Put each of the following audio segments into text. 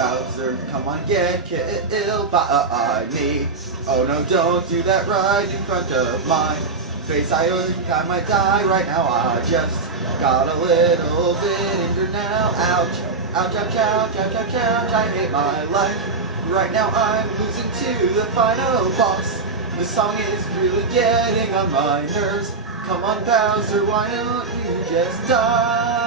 Bowser, come on, get killed by me. Oh no, don't do that right in front of my face. I think I might die right now. I just got a little bit injured now. Ouch, ouch, ouch, ouch, ouch, ouch, ouch. I hate my life. Right now I'm losing to the final boss. The song is really getting on my nerves. Come on, Bowser, why don't you just die?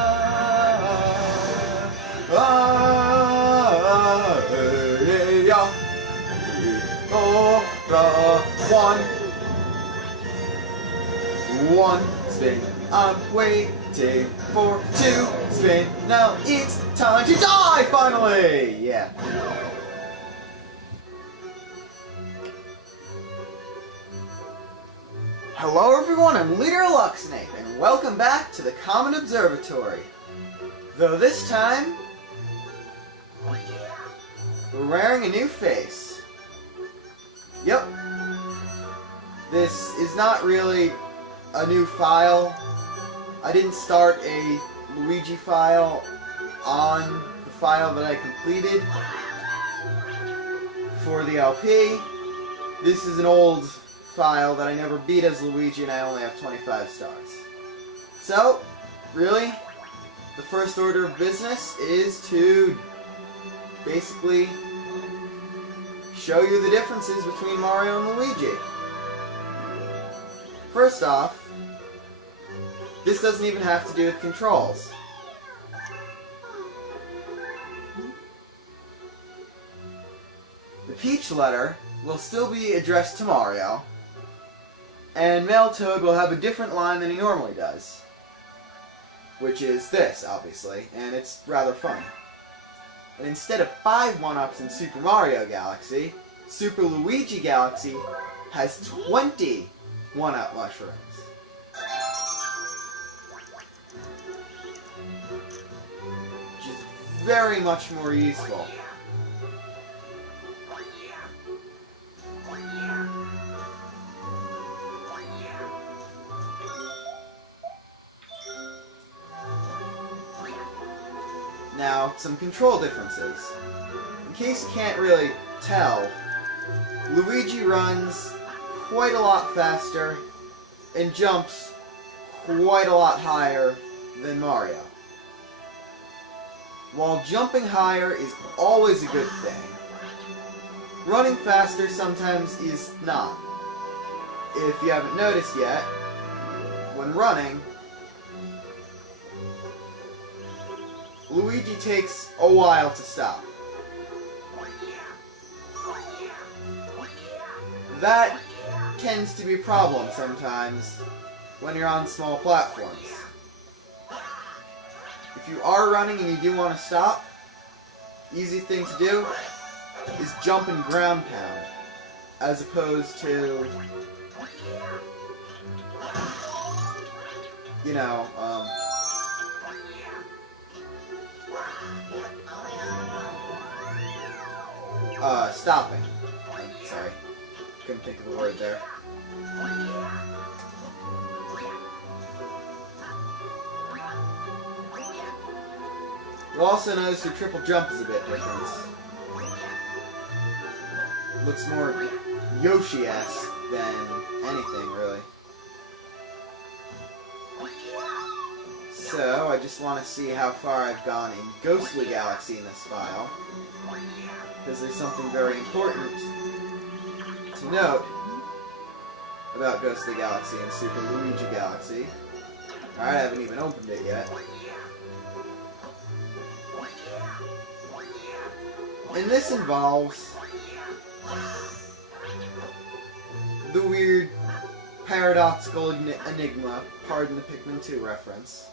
One spin. I'm waiting for two spin. Now it's time to die, finally! Yeah. Hello everyone, I'm LeaderofLuxinape, and welcome back to the Common Observatory. Though this time, we're wearing a new face. Yep. This is not really a new file. I didn't start a Luigi file on the file that I completed for the LP. This is an old file that I never beat as Luigi, and I only have 25 stars. So, really, the first order of business is to basically show you the differences between Mario and Luigi. First off, this doesn't even have to do with controls. The Peach letter will still be addressed to Mario, and Male Toad will have a different line than he normally does, which is this, obviously, and it's rather funny. And instead of 5 one-ups in Super Mario Galaxy, Super Luigi Galaxy has 20 one-up mushrooms. Which is very much more useful. Now, some control differences. In case you can't really tell, Luigi runs quite a lot faster and jumps quite a lot higher than Mario. While jumping higher is always a good thing, running faster sometimes is not. If you haven't noticed yet, when running, Luigi takes a while to stop. That tends to be a problem sometimes when you're on small platforms. If you are running and you do want to stop, easy thing to do is jump and ground pound, as opposed to, you know, stopping. Sorry, couldn't think of the word there. You'll also notice your triple jump is a bit different. Looks more Yoshi-esque than anything, really. So, I just want to see how far I've gone in Ghostly Galaxy in this file, because there's something very important to note about Ghostly Galaxy and Super Luigi Galaxy. Alright, I haven't even opened it yet. And this involves the weird paradoxical enigma, pardon the Pikmin 2 reference,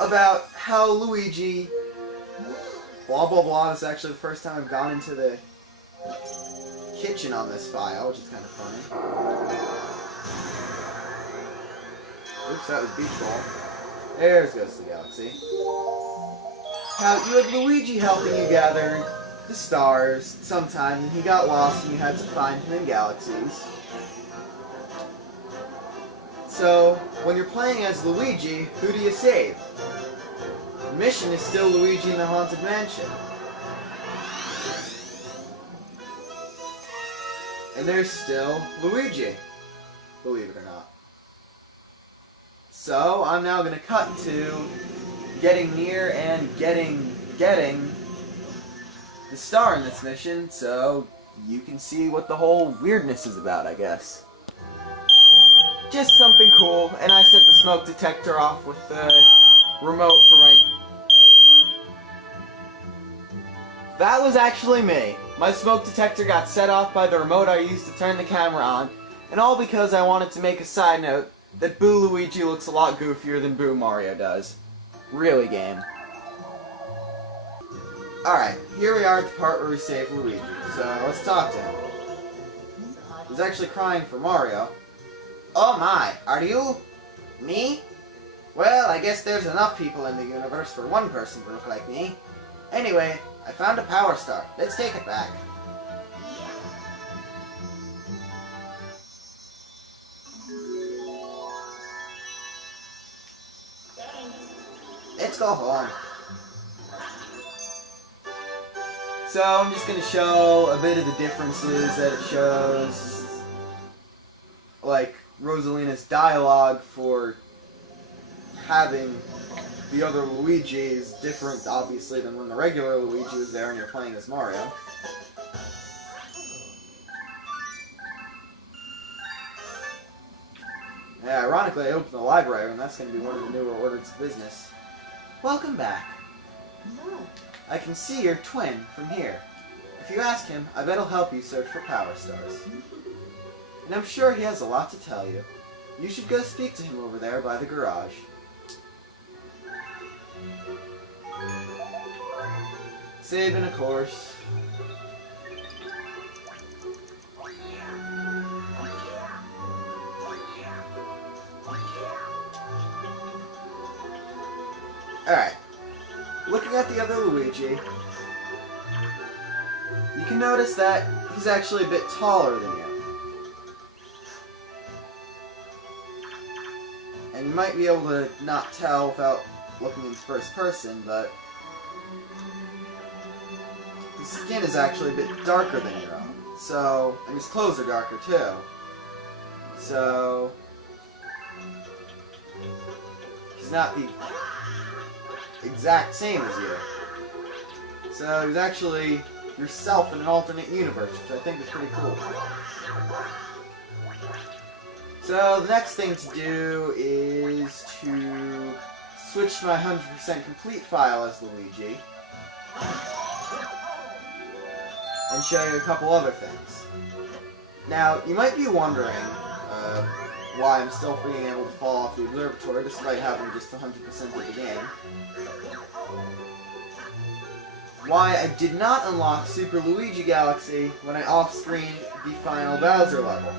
about how Luigi, blah blah blah. This is actually the first time I've gone into the kitchen on this file, which is kind of funny. Oops, that was Beach Ball. There's Ghostly Galaxy. How you had Luigi helping you gather the stars sometimes, and he got lost and you had to find him in galaxies. So, when you're playing as Luigi, who do you save? mission is still Luigi in the Haunted Mansion. And there's still Luigi, believe it or not. So, I'm now going to cut to getting near and getting the star in this mission, so you can see what the whole weirdness is about, I guess. Just something cool, and I set the smoke detector off with the remote for my... That was actually me. My smoke detector got set off by the remote I used to turn the camera on, and all because I wanted to make a side note that Boo Luigi looks a lot goofier than Boo Mario does. Really, game. Alright, here we are at the part where we save Luigi, so let's talk to him. He's actually crying for Mario. Oh my, are you? Me? Well, I guess there's enough people in the universe for one person to look like me. Anyway, I found a power star. Let's take it back. Let's go home. So I'm just going to show a bit of the differences that it shows. Like Rosalina's dialogue for having the other Luigi is different, obviously, than when the regular Luigi was there and you're playing as Mario. Yeah, ironically, I opened the library, and that's going to be one of the newer orders of business. Welcome back. I can see your twin from here. If you ask him, I bet he'll help you search for power stars. And I'm sure he has a lot to tell you. You should go speak to him over there by the garage. Saving a course. Alright. Looking at the other Luigi, you can notice that he's actually a bit taller than you. And you might be able to not tell without looking in first person, but his skin is actually a bit darker than your own. So, and his clothes are darker too. So, he's not the exact same as you. So, he's actually yourself in an alternate universe, which I think is pretty cool. So, the next thing to do is to switch to my 100% complete file as Luigi and show you a couple other things. Now, you might be wondering why I'm still being able to fall off the observatory despite having just 100% of the game. Why I did not unlock Super Luigi Galaxy when I off-screened the final Bowser level.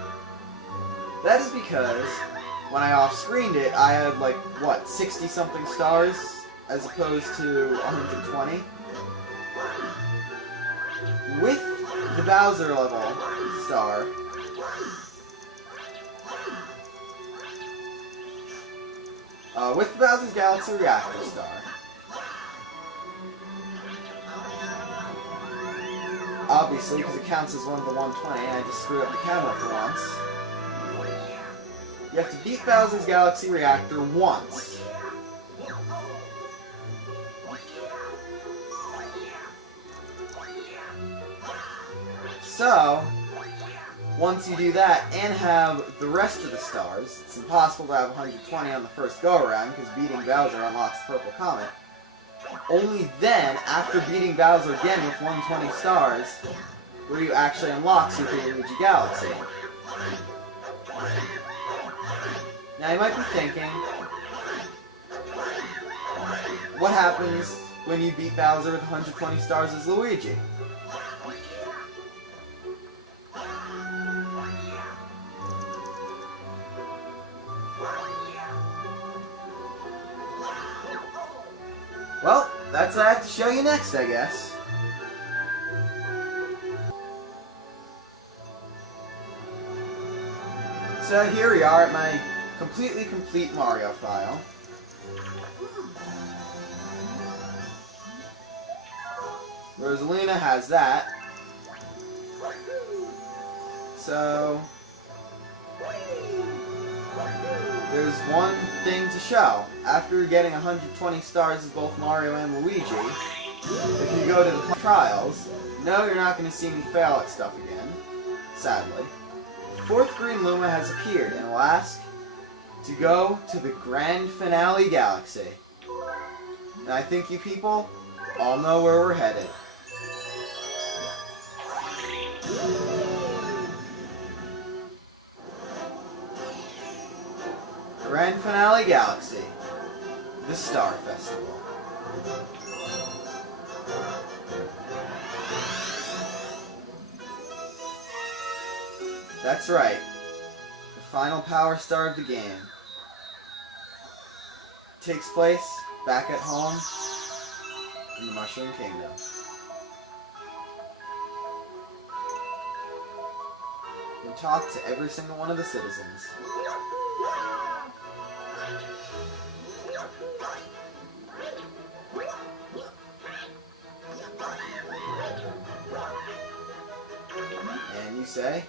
That is because when I off-screened it, I had like, what, 60-something stars as opposed to 120? With the Bowser level star, with the Bowser's Galaxy Reactor star, obviously, because it counts as one of the 120, and I just screwed up the camera for once. You have to beat Bowser's Galaxy Reactor once. So, once you do that and have the rest of the stars, it's impossible to have 120 on the first go-around because beating Bowser unlocks the Purple Comet. Only then, after beating Bowser again with 120 stars, will you actually unlock Super Luigi Galaxy. Now you might be thinking, what happens when you beat Bowser with 120 stars as Luigi? Well, that's what I have to show you next, I guess. So here we are at my completely complete Mario file. Rosalina has that. So there's one thing to show. After getting 120 stars as both Mario and Luigi, if you go to the trials, no, you're not going to see me fail at stuff again, sadly. Fourth Green Luma has appeared and will ask to go to the Grand Finale Galaxy. And I think you people all know where we're headed. Grand Finale Galaxy, the Star Festival. That's right, the final power star of the game. Takes place back at home in the Mushroom Kingdom. And talk to every single one of the citizens. And you say?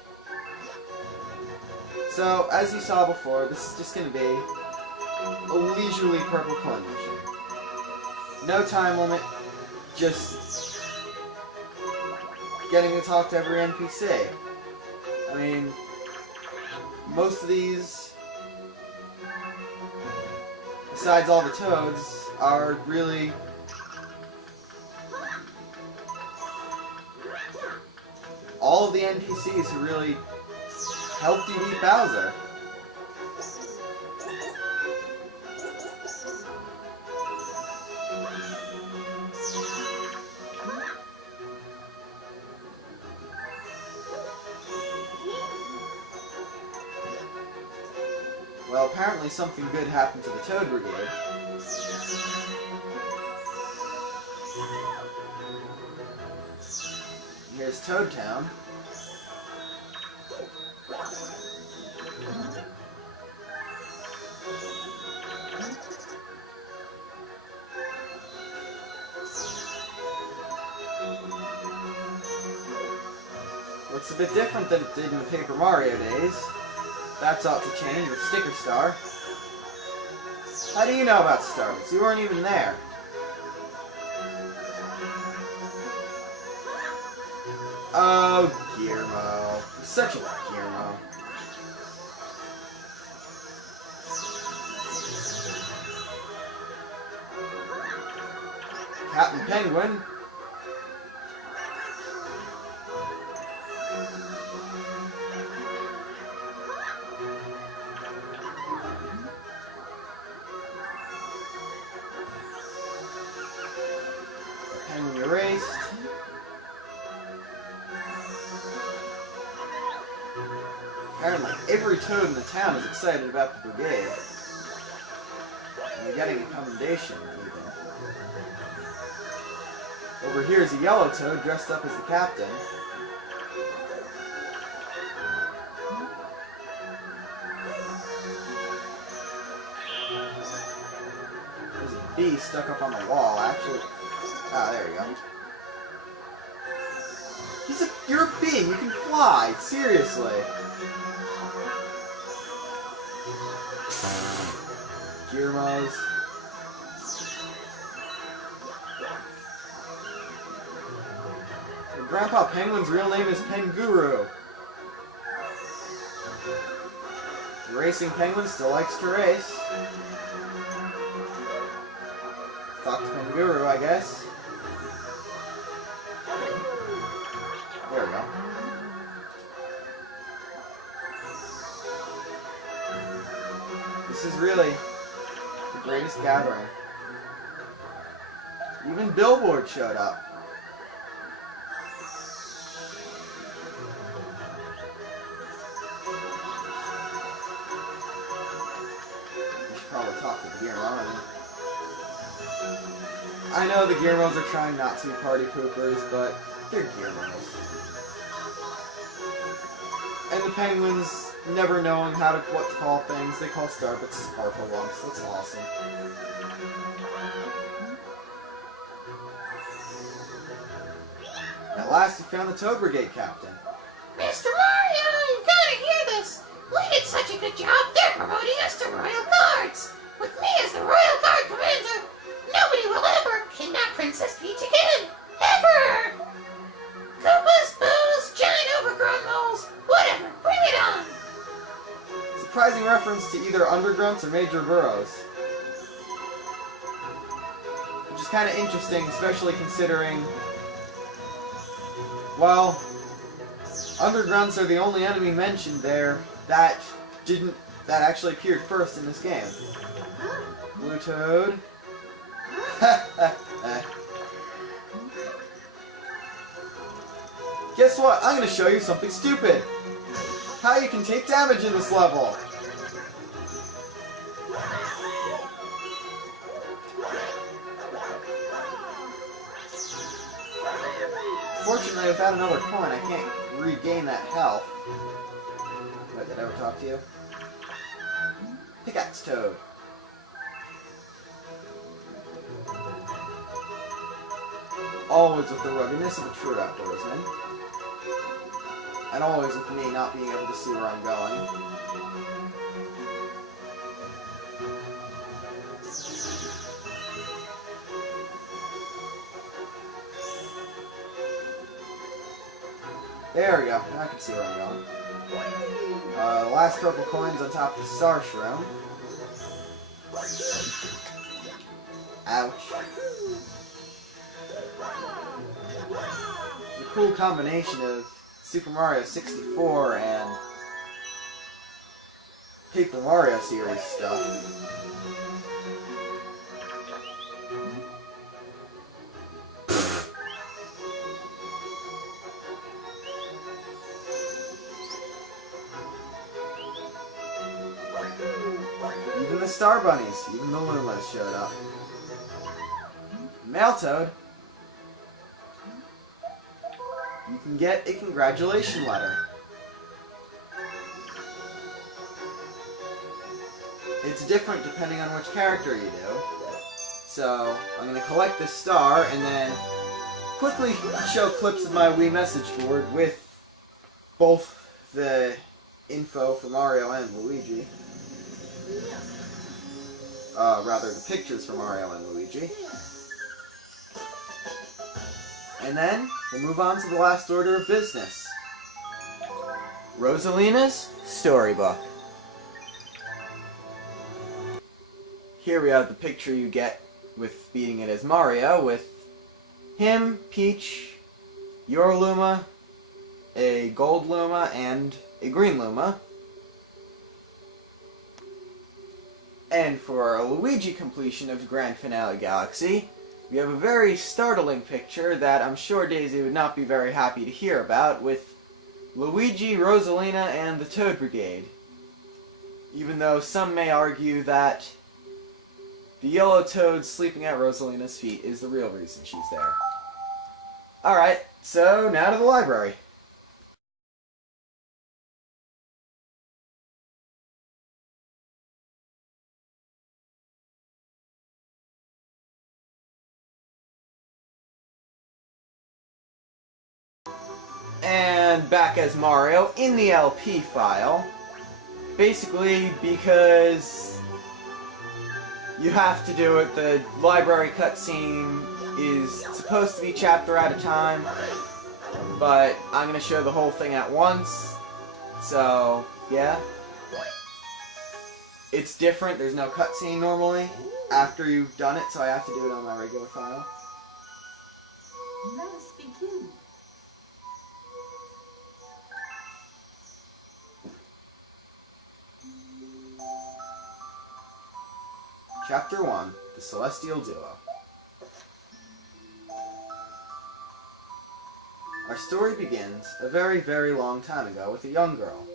So, as you saw before, this is just going to be a leisurely purple coin mission. No time limit, just getting to talk to every NPC. I mean, most of these, besides all the toads, are really all of the NPCs who really helped you beat Bowser. Well, apparently something good happened to the Toad Brigade. Here's Toad Town. Looks a bit different than it did in the Paper Mario days. That's ought to change with Sticker Star. How do you know about Starbits? You weren't even there. Oh, Guillermo. You're such a Guillermo. Captain Penguin. Penguin erased. Apparently, every toad in the town is excited about the brigade. And they're getting a commendation, even. Over here is a yellow toad dressed up as the captain. There's a bee stuck up on the wall, actually. Ah, there you go. You're a bee, you can fly, seriously. Guillermo's. Grandpa Penguin's real name is Penguru. The racing penguin still likes to race. Talk to Penguru, I guess. There we go. This is really the greatest gathering. Even Billboard showed up. We should probably talk to the Guillermo. I know the Guillermos are trying not to be party poopers, but they're Guillermos. And the Penguins, never knowing what to call things, they call Starbits Sparkle Lumps. That's awesome. At last we found the Toad Brigade captain. Mr. Mario, you've got to hear this. We did such a good job, they're promoting us to Royal Guards. With me as the Royal Guard Commander, nobody will ever kidnap Princess Peach again. Ever! Koopas, Boos, giant overgrown moles, whatever, bring it on! Surprising reference to either undergrunts or major burrows. Which is kind of interesting, especially considering, well, undergrunts are the only enemy mentioned there that actually appeared first in this game. Blue Toad. Guess what? I'm going to show you something stupid. How you can take damage in this level. Fortunately, without another coin, I can't regain that health. Wait, did I ever talk to you? Pickaxe Toad. Always with the ruggedness of a true outdoorsman. And always with me not being able to see where I'm going. There we go. Now I can see where I'm going. The last purple coin's on top of the Star Shroom. Ouch. It's a cool combination of Super Mario 64 and Paper Mario series stuff. Even the Star Bunnies, even the Lumas showed up. Mail Toad. You can get a congratulation letter. It's different depending on which character you do. So, I'm going to collect this star and then quickly show clips of my Wii message board with both the info for Mario and Luigi. Rather, the pictures for Mario and Luigi. And then, we'll move on to the last order of business. Rosalina's Storybook. Here we have the picture you get with beating it as Mario, with him, Peach, your Luma, a gold Luma, and a green Luma. And for a Luigi completion of Grand Finale Galaxy, we have a very startling picture that I'm sure Daisy would not be very happy to hear about, with Luigi, Rosalina, and the Toad Brigade. Even though some may argue that the yellow toad sleeping at Rosalina's feet is the real reason she's there. Alright, so now to the library. And back as Mario in the LP file. Basically because you have to do it. The library cutscene is supposed to be chapter at a time, but I'm going to show the whole thing at once. So, yeah. It's different. There's no cutscene normally after you've done it, so I have to do it on my regular file. Let us begin. Chapter 1, The Celestial Duo. Our story begins a very, very long time ago with a young girl.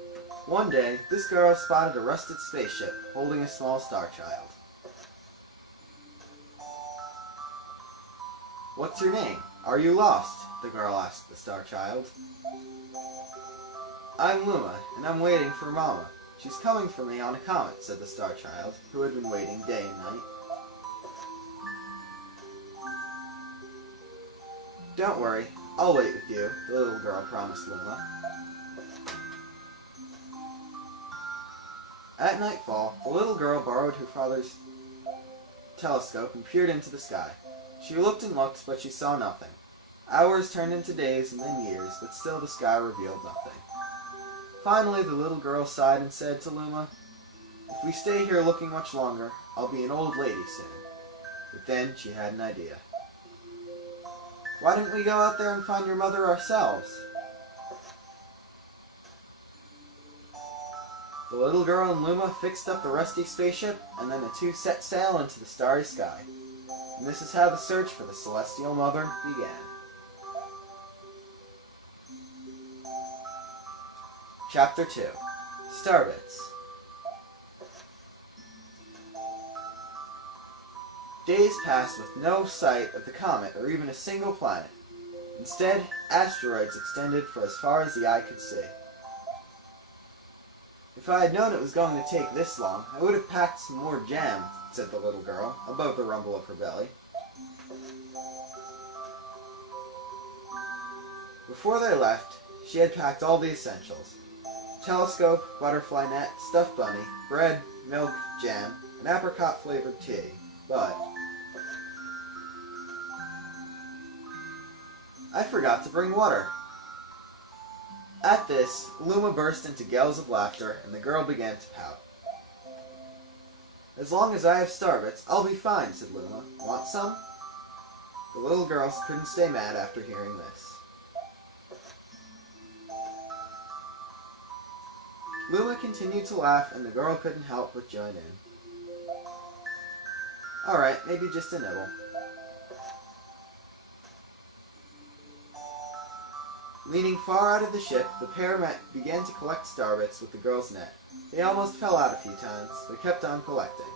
One day, this girl spotted a rusted spaceship holding a small star child. "What's your name? Are you lost?" the girl asked the star child. "I'm Luma, and I'm waiting for Mama. She's coming for me on a comet," said the star child, who had been waiting day and night. "Don't worry, I'll wait with you, the little girl promised Luma. At nightfall, the little girl borrowed her father's telescope and peered into the sky. She looked and looked, but she saw nothing. Hours turned into days and then years, but still the sky revealed nothing. Finally, the little girl sighed and said to Luma, "If we stay here looking much longer, I'll be an old lady soon." But then she had an idea. "Why didn't we go out there and find your mother ourselves?" The little girl and Luma fixed up the rusty spaceship, and then the two set sail into the starry sky. And this is how the search for the Celestial Mother began. Chapter 2. Starbits. Days passed with no sight of the comet or even a single planet. Instead, asteroids extended for as far as the eye could see. "If I had known it was going to take this long, I would have packed some more jam," said the little girl, above the rumble of her belly. Before they left, she had packed all the essentials: telescope, butterfly net, stuffed bunny, bread, milk, jam, and apricot-flavored tea. But I forgot to bring water. At this, Luma burst into gales of laughter, and the girl began to pout. "As long as I have starbits, I'll be fine," said Luma. "Want some?" The little girls couldn't stay mad after hearing this. Luma continued to laugh, and the girl couldn't help but join in. "Alright, maybe just a nibble." Leaning far out of the ship, the pair began to collect starbits with the girl's net. They almost fell out a few times, but kept on collecting.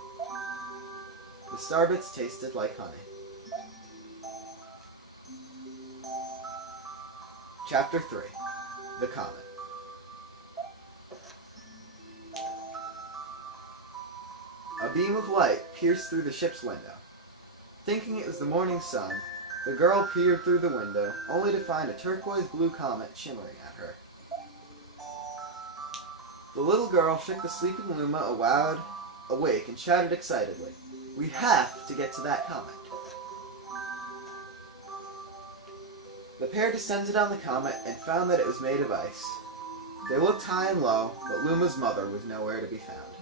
The starbits tasted like honey. Chapter 3. The Comet. A beam of light pierced through the ship's window. Thinking it was the morning sun, the girl peered through the window, only to find a turquoise-blue comet shimmering at her. The little girl shook the sleeping Luma awake and shouted excitedly, "We have to get to that comet." The pair descended on the comet and found that it was made of ice. They looked high and low, but Luma's mother was nowhere to be found.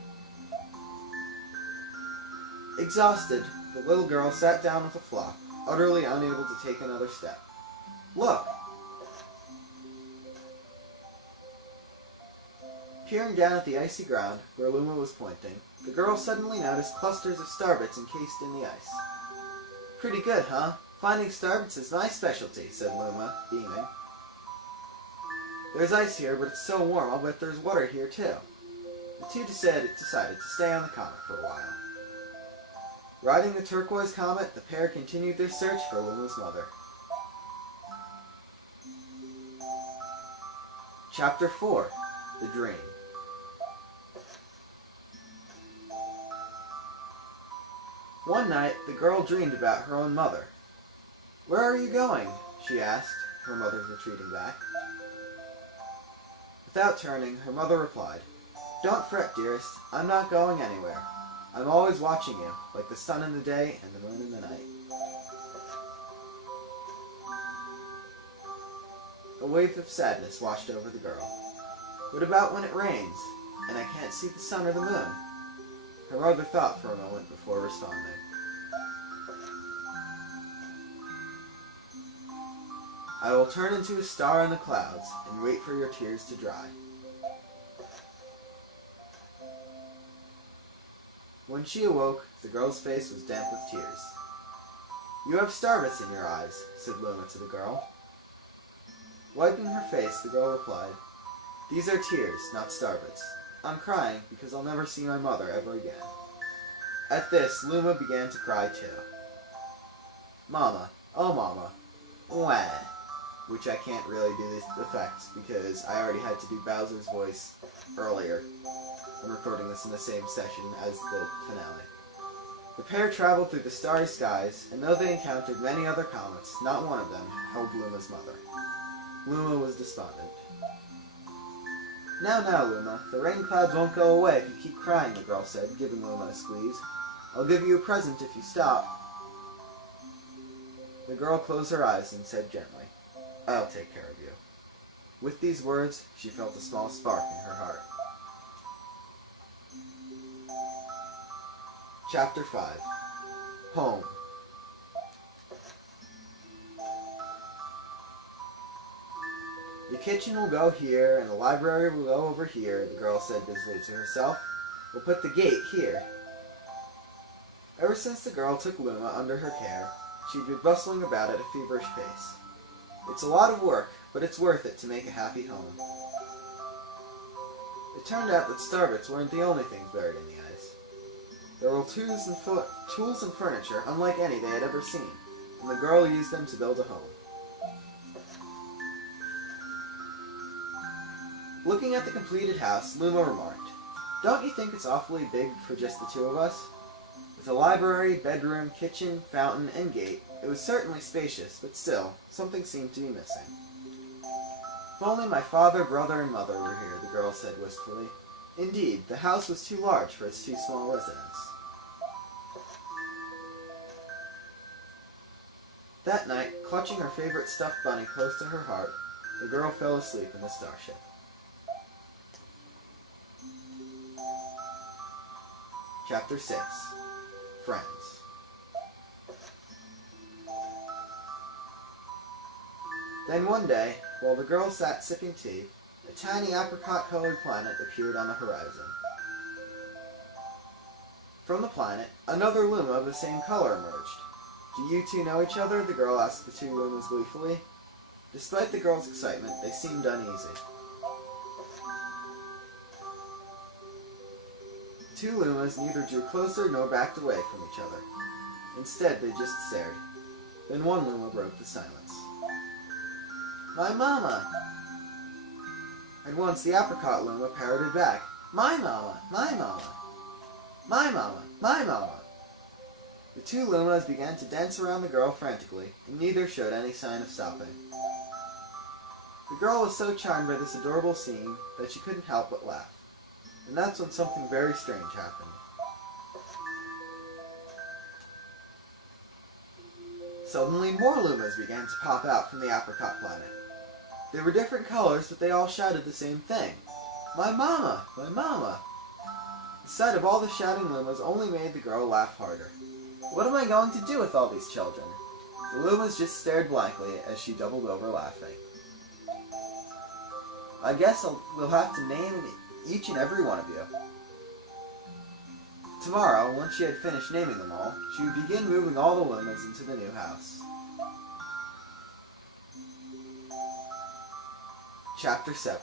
Exhausted, the little girl sat down with a flop, utterly unable to take another step. "Look!" Peering down at the icy ground, where Luma was pointing, the girl suddenly noticed clusters of starbits encased in the ice. "Pretty good, huh? Finding starbits is my specialty," said Luma, beaming. "There's ice here, but it's so warm I'll bet there's water here too." The two decided to stay on the comet for a while. Riding the turquoise comet, the pair continued their search for Luma's mother. Chapter 4. The Dream. One night, the girl dreamed about her own mother. "Where are you going?" she asked, her mother retreating back. Without turning, her mother replied, "Don't fret, dearest. I'm not going anywhere. I'm always watching you, like the sun in the day and the moon in the night." A wave of sadness washed over the girl. "What about when it rains, and I can't see the sun or the moon?" Her mother thought for a moment before responding. "I will turn into a star in the clouds and wait for your tears to dry." When she awoke, the girl's face was damp with tears. "You have starbits in your eyes," said Luma to the girl. Wiping her face, the girl replied, "These are tears, not starbits. I'm crying because I'll never see my mother ever again." At this, Luma began to cry too. "Mama, oh mama, wah," which I can't really do these effects because I already had to do Bowser's voice earlier. I'm recording this in the same session as the finale. The pair traveled through the starry skies, and though they encountered many other comets, not one of them held Luma's mother. Luma was despondent. Now, Luma, the rain clouds won't go away if you keep crying, the girl said, giving Luma a squeeze. I'll give you a present if you stop. The girl closed her eyes and said gently, I'll take care of you. With these words, she felt a small spark in her heart. Chapter 5. Home. The kitchen will go here, and the library will go over here, the girl said busily to herself. We'll put the gate here. Ever since the girl took Luma under her care, she'd been bustling about at a feverish pace. It's a lot of work, but it's worth it to make a happy home. It turned out that starbits weren't the only things buried in the ice. There were tools and furniture unlike any they had ever seen, and the girl used them to build a home. Looking at the completed house, Luma remarked, Don't you think it's awfully big for just the two of us? With a library, bedroom, kitchen, fountain, and gate, it was certainly spacious, but still, something seemed to be missing. If only my father, brother, and mother were here, the girl said wistfully. Indeed, the house was too large for its too small residence. That night, clutching her favorite stuffed bunny close to her heart, the girl fell asleep in the starship. Chapter 6. Friends. Then one day, while the girl sat sipping tea, a tiny apricot-colored planet appeared on the horizon. From the planet, another Luma of the same color emerged. Do you two know each other? The girl asked the two Lumas gleefully. Despite the girl's excitement, they seemed uneasy. The two Lumas neither drew closer nor backed away from each other. Instead, they just stared. Then one Luma broke the silence. My mama! At once the apricot Luma parroted back. My mama! My mama! My mama! My mama! The two Lumas began to dance around the girl frantically, and neither showed any sign of stopping. The girl was so charmed by this adorable scene that she couldn't help but laugh. And that's when something very strange happened. Suddenly more Lumas began to pop out from the apricot planet. They were different colors, but they all shouted the same thing. My mama! My mama! The sight of all the shouting Lumas only made the girl laugh harder. What am I going to do with all these children? The Lumas just stared blankly as she doubled over laughing. I guess we'll have to name each and every one of you. Tomorrow, once she had finished naming them all, she would begin moving all the Lumas into the new house. Chapter 7.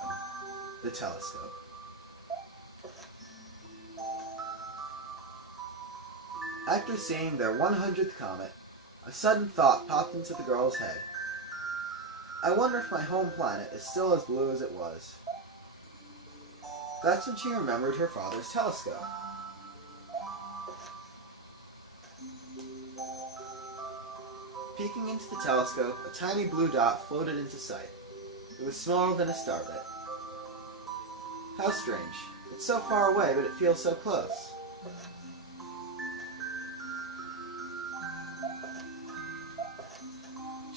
The Telescope. After seeing their 100th comet, a sudden thought popped into the girl's head. I wonder if my home planet is still as blue as it was. That's when she remembered her father's telescope. Peeking into the telescope, a tiny blue dot floated into sight. It was smaller than a starbit. How strange. It's so far away, but it feels so close.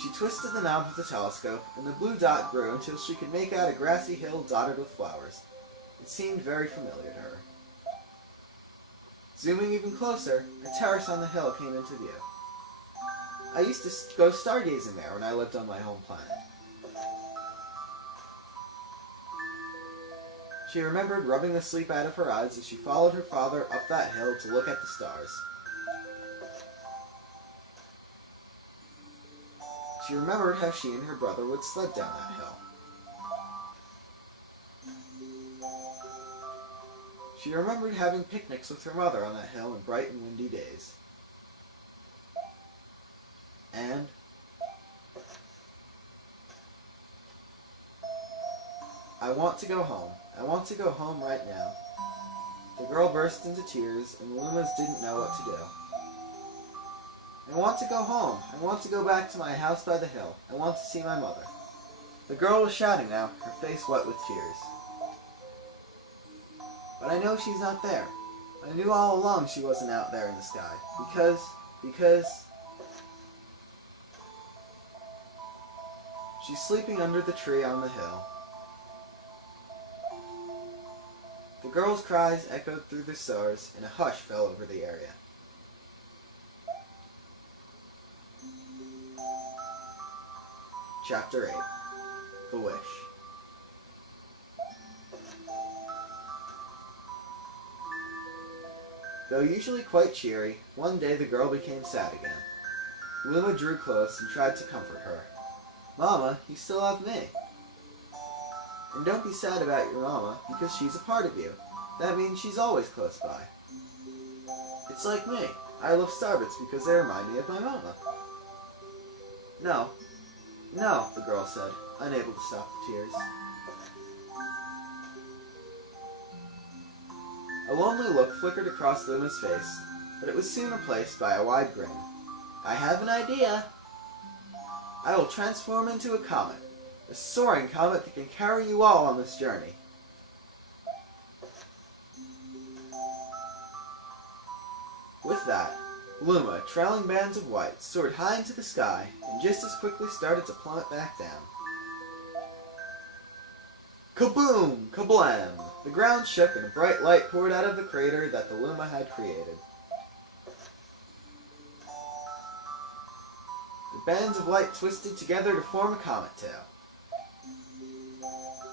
She twisted the knob of the telescope, and the blue dot grew until she could make out a grassy hill dotted with flowers. It seemed very familiar to her. Zooming even closer, a terrace on the hill came into view. I used to go stargazing there when I lived on my home planet. She remembered rubbing the sleep out of her eyes as she followed her father up that hill to look at the stars. She remembered how she and her brother would sled down that hill. She remembered having picnics with her mother on that hill in bright and windy days. And I want to go home. I want to go home right now. The girl burst into tears, and the Lumas didn't know what to do. I want to go home. I want to go back to my house by the hill. I want to see my mother. The girl was shouting now, her face wet with tears. But I know she's not there. I knew all along she wasn't out there in the sky. Because... She's sleeping under the tree on the hill. The girl's cries echoed through the stars, and a hush fell over the area. Chapter 8. The Wish. Though usually quite cheery, one day the girl became sad again. Luma drew close and tried to comfort her. "Mama, you still have me. And don't be sad about your mama, because she's a part of you. That means she's always close by. It's like me. I love Starbits because they remind me of my mama." No, the girl said, unable to stop the tears. A lonely look flickered across Luma's face, but it was soon replaced by a wide grin. "I have an idea. I will transform into a comet. A soaring comet that can carry you all on this journey." With that, Luma, trailing bands of white, soared high into the sky and just as quickly started to plummet back down. Kaboom! Kablam! The ground shook and a bright light poured out of the crater that the Luma had created. The bands of light twisted together to form a comet tail.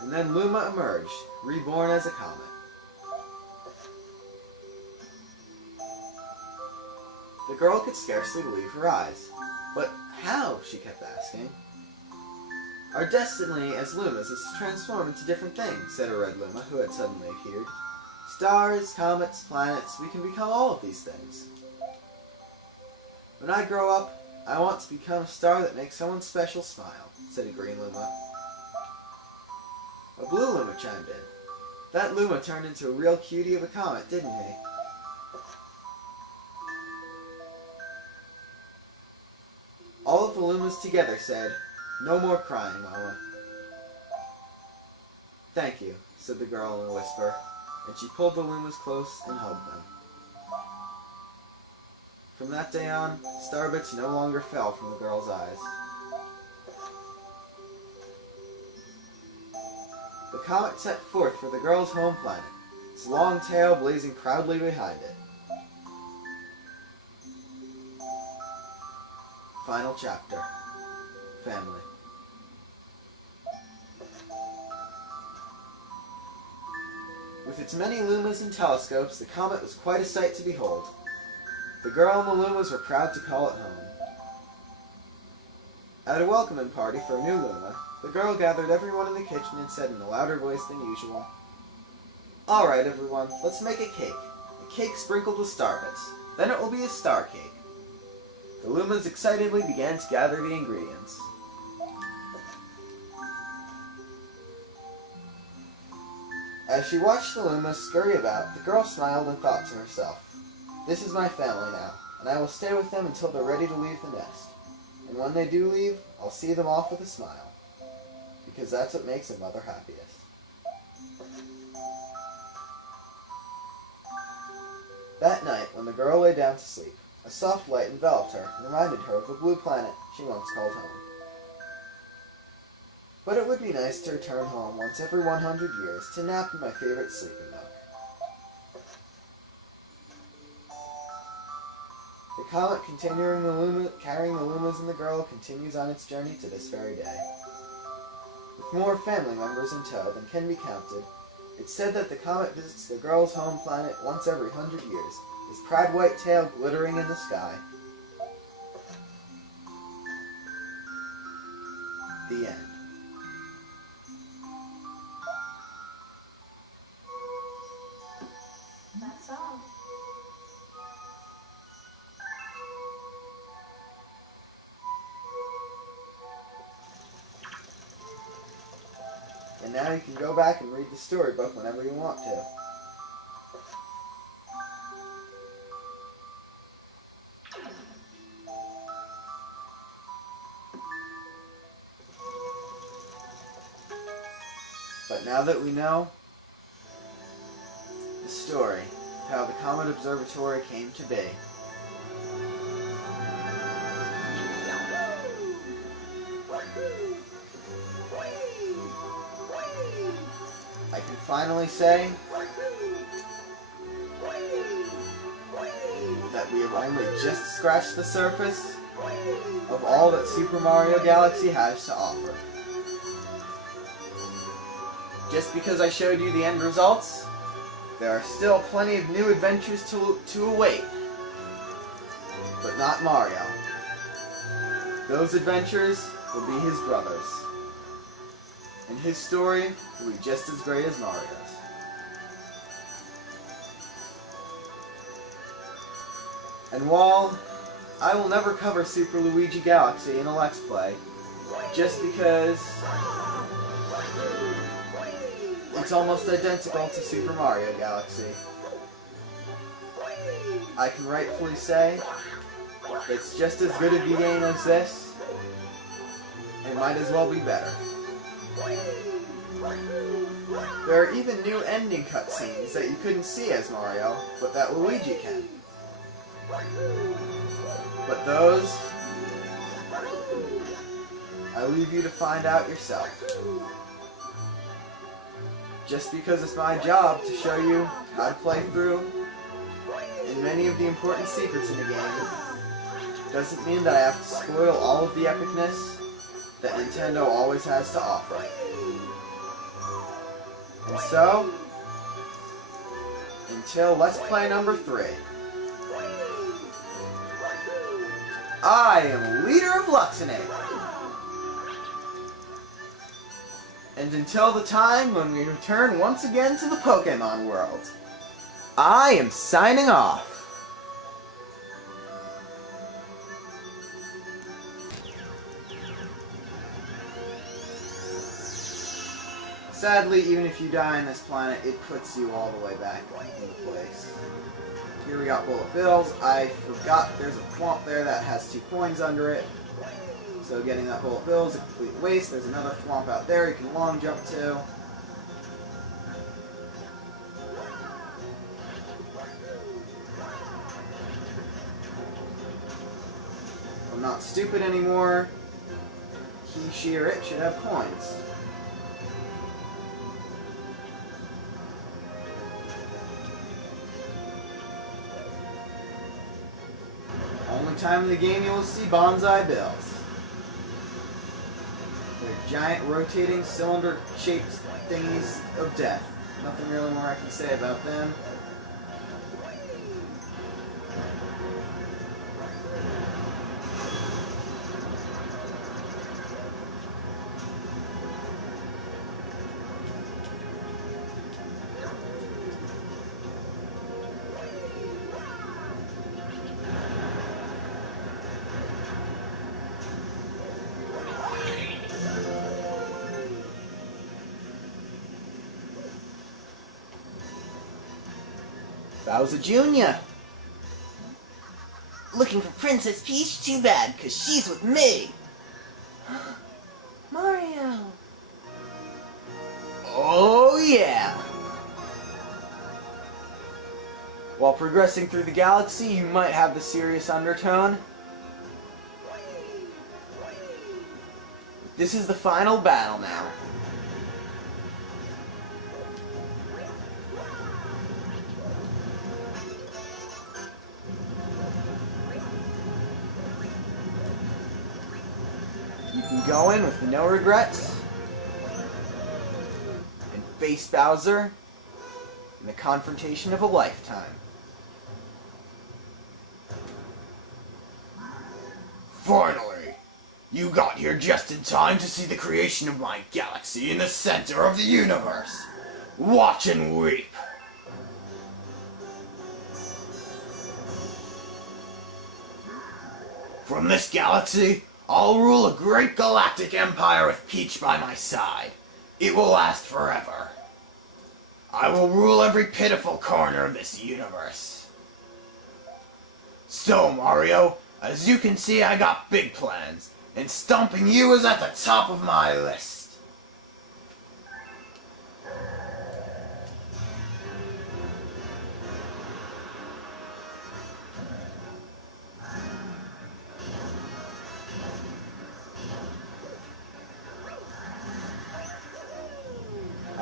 And then Luma emerged, reborn as a comet. The girl could scarcely believe her eyes. "But how?" she kept asking. "Our destiny as Lumas is to transform into different things," said a red Luma who had suddenly appeared. "Stars, comets, planets, we can become all of these things. When I grow up, I want to become a star that makes someone special smile," said a green Luma. A blue Luma chimed in. "That Luma turned into a real cutie of a comet, didn't he?" All of the Lumas together said, "No more crying, Mama." "Thank you," said the girl in a whisper, and she pulled the Lumas close and hugged them. From that day on, starbits no longer fell from the girl's eyes. The comet set forth for the girl's home planet, its long tail blazing proudly behind it. Final chapter. Family. With its many Lumas and telescopes, the comet was quite a sight to behold. The girl and the Lumas were proud to call it home. At a welcoming party for a new Luma, the girl gathered everyone in the kitchen and said in a louder voice than usual, "All right, everyone, let's make a cake sprinkled with starbits. Then it will be a star cake." The Lumas excitedly began to gather the ingredients. As she watched the Lumas scurry about, the girl smiled and thought to herself, "This is my family now, and I will stay with them until they're ready to leave the nest. And when they do leave, I'll see them off with a smile. Because that's what makes a mother happiest." That night, when the girl lay down to sleep, a soft light enveloped her and reminded her of the blue planet she once called home. But it would be nice to return home once every 100 years to nap in my favorite sleeping nook. The comet carrying the Lumas and the girl continues on its journey to this very day. With more family members in tow than can be counted, it's said that the comet visits the girl's home planet once every 100 years, his proud white tail glittering in the sky. The end. That's all. And now you can go back and read the storybook whenever you want to. But now that we know the story, how the Comet Observatory came to be, I can finally say that we have only just scratched the surface of all that Super Mario Galaxy has to offer. Just because I showed you the end results, there are still plenty of new adventures to await. But not Mario. Those adventures will be his brothers. And his story will be just as great as Mario's. And while I will never cover Super Luigi Galaxy in a Let's Play, just because it's almost identical to Super Mario Galaxy, I can rightfully say it's just as good a game as this. It might as well be better. There are even new ending cutscenes that you couldn't see as Mario, but that Luigi can. But those, I leave you to find out yourself. Just because it's my job to show you how to play through and many of the important secrets in the game, doesn't mean that I have to spoil all of the epicness that Nintendo always has to offer. And so, until Let's Play number 3, I am LeaderofLuxinape. And until the time when we return once again to the Pokemon world, I am signing off. Sadly, even if you die on this planet, it puts you all the way back into place. Here we got bullet bills. I forgot there's a thwomp there that has 2 coins under it. So getting that bullet bill is a complete waste. There's another thwomp out there you can long jump to. If I'm not stupid anymore, he, she, or it should have coins. Only time in the game you will see bonsai bills. They're giant rotating cylinder-shaped thingies of death. Nothing really more I can say about them. Bowser Jr. Looking for Princess Peach? Too bad, because she's with me. Mario. Oh yeah! While progressing through the galaxy, you might have the serious undertone. This is the final battle now. You can go in with no regrets and face Bowser in the confrontation of a lifetime. Finally! You got here just in time to see the creation of my galaxy in the center of the universe. Watch and weep. From this galaxy, I'll rule a great galactic empire with Peach by my side. It will last forever. I will rule every pitiful corner of this universe. So, Mario, as you can see, I got big plans, and stomping you is at the top of my list.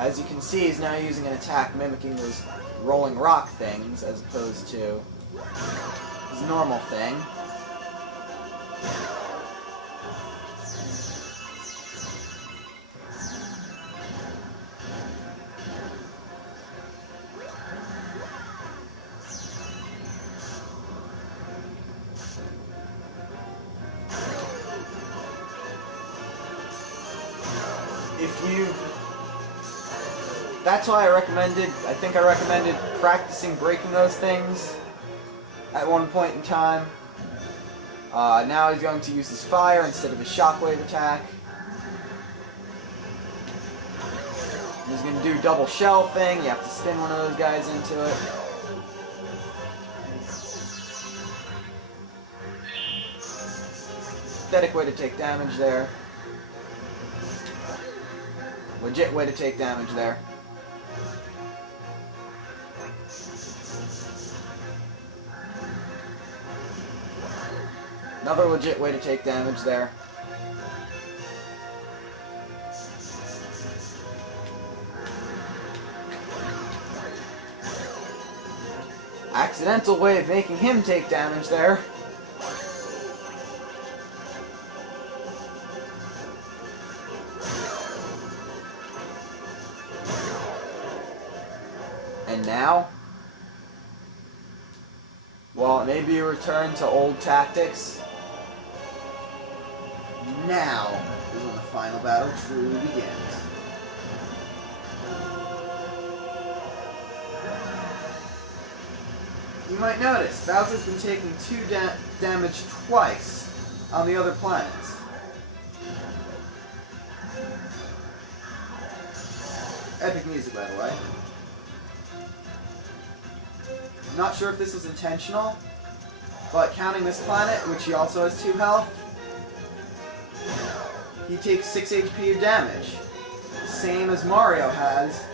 As you can see, he's now using an attack mimicking those rolling rock things as opposed to his normal thing. That's why I think I recommended practicing breaking those things at one point in time. Now he's going to use his fire instead of his shockwave attack. He's going to do double shell thing. You have to spin one of those guys into it. Pathetic way to take damage there. Legit way to take damage there. Another legit way to take damage there. Accidental way of making him take damage there. And now, well, it may be a return to old tactics. Now is when the final battle truly begins. You might notice, Bowser's been taking 2 damage twice on the other planets. Epic music, by the way. I'm not sure if this was intentional, but counting this planet, which he also has 2 health, he takes 6 HP of damage. Same as Mario has